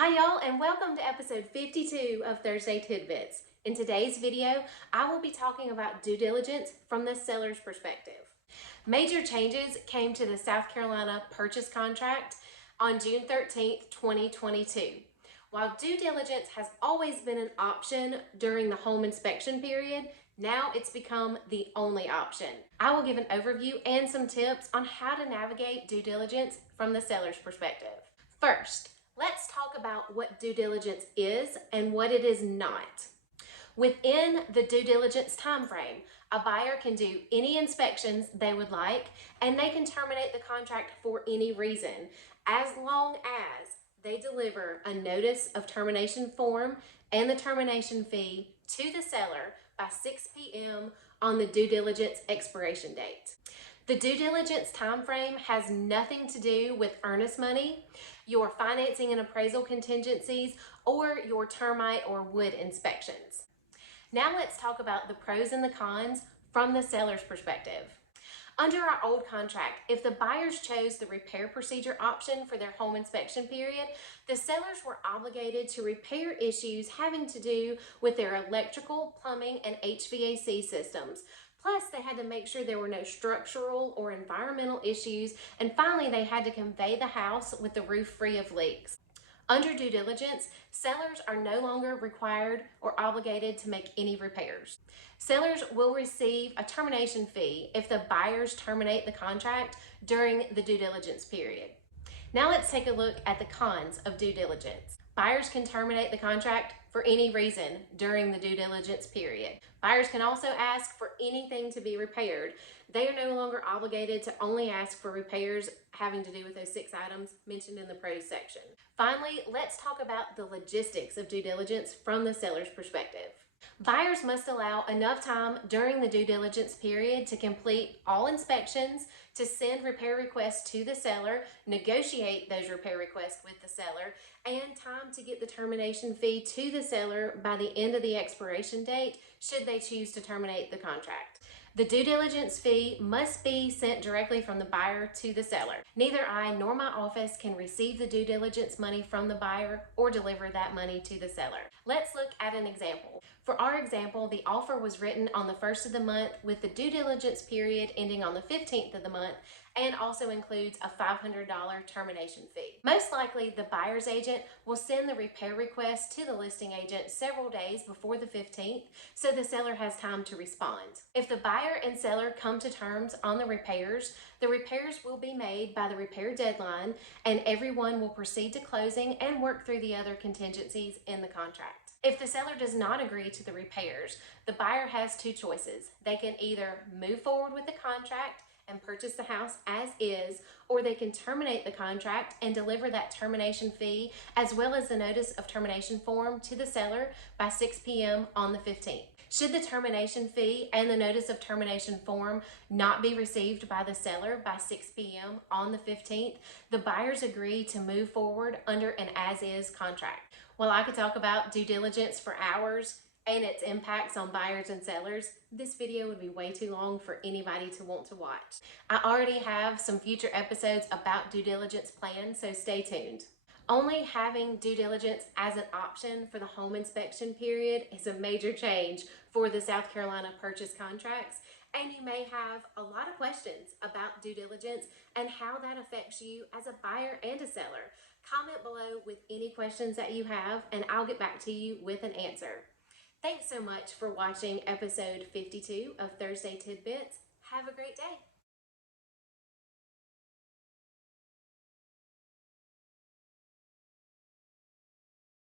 Hi y'all, and welcome to episode 52 of Thursday Tidbits. In today's video, I will be talking about due diligence from the seller's perspective. Major changes came to the South Carolina purchase contract on June 13th, 2022. While due diligence has always been an option during the home inspection period, now it's become the only option. I will give an overview and some tips on how to navigate due diligence from the seller's perspective. First, let's talk about what due diligence is and what it is not. Within the due diligence time frame, a buyer can do any inspections they would like, and they can terminate the contract for any reason, as long as they deliver a notice of termination form and the termination fee to the seller by 6 p.m. on the due diligence expiration date. The due diligence time frame has nothing to do with earnest money, your financing and appraisal contingencies, or your termite or wood inspections. Now let's talk about the pros and the cons from the seller's perspective. Under our old contract, if the buyers chose the repair procedure option for their home inspection period, the sellers were obligated to repair issues having to do with their electrical, plumbing, and HVAC systems. Plus, they had to make sure there were no structural or environmental issues, and finally, they had to convey the house with the roof free of leaks. Under due diligence, sellers are no longer required or obligated to make any repairs. Sellers will receive a termination fee if the buyers terminate the contract during the due diligence period. Now let's take a look at the cons of due diligence. Buyers can terminate the contract for any reason during the due diligence period. Buyers can also ask for anything to be repaired. They are no longer obligated to only ask for repairs having to do with those 6 items mentioned in the pros section. Finally, let's talk about the logistics of due diligence from the seller's perspective. Buyers must allow enough time during the due diligence period to complete all inspections, to send repair requests to the seller, negotiate those repair requests with the seller, and time to get the termination fee to the seller by the end of the expiration date should they choose to terminate the contract. The due diligence fee must be sent directly from the buyer to the seller. Neither I nor my office can receive the due diligence money from the buyer or deliver that money to the seller. Let's look at an example. For our example, the offer was written on the 1st of the month with the due diligence period ending on the 15th of the month, and also includes a $500 termination fee. Most likely, the buyer's agent will send the repair request to the listing agent several days before the 15th, so the seller has time to respond. If the buyer and seller come to terms on the repairs will be made by the repair deadline, and everyone will proceed to closing and work through the other contingencies in the contract. If the seller does not agree to the repairs, the buyer has 2 choices. They can either move forward with the contract and purchase the house as is, or they can terminate the contract and deliver that termination fee as well as the notice of termination form to the seller by 6 p.m. on the 15th. Should the termination fee and the notice of termination form not be received by the seller by 6 p.m. on the 15th, the buyers agree to move forward under an as-is contract. While I could talk about due diligence for hours and its impacts on buyers and sellers, this video would be way too long for anybody to want to watch. I already have some future episodes about due diligence planned, so stay tuned. Only having due diligence as an option for the home inspection period is a major change for the South Carolina purchase contracts, and you may have a lot of questions about due diligence and how that affects you as a buyer and a seller. Comment below with any questions that you have, and I'll get back to you with an answer. Thanks so much for watching episode 52 of Thursday Tidbits. Have a great day.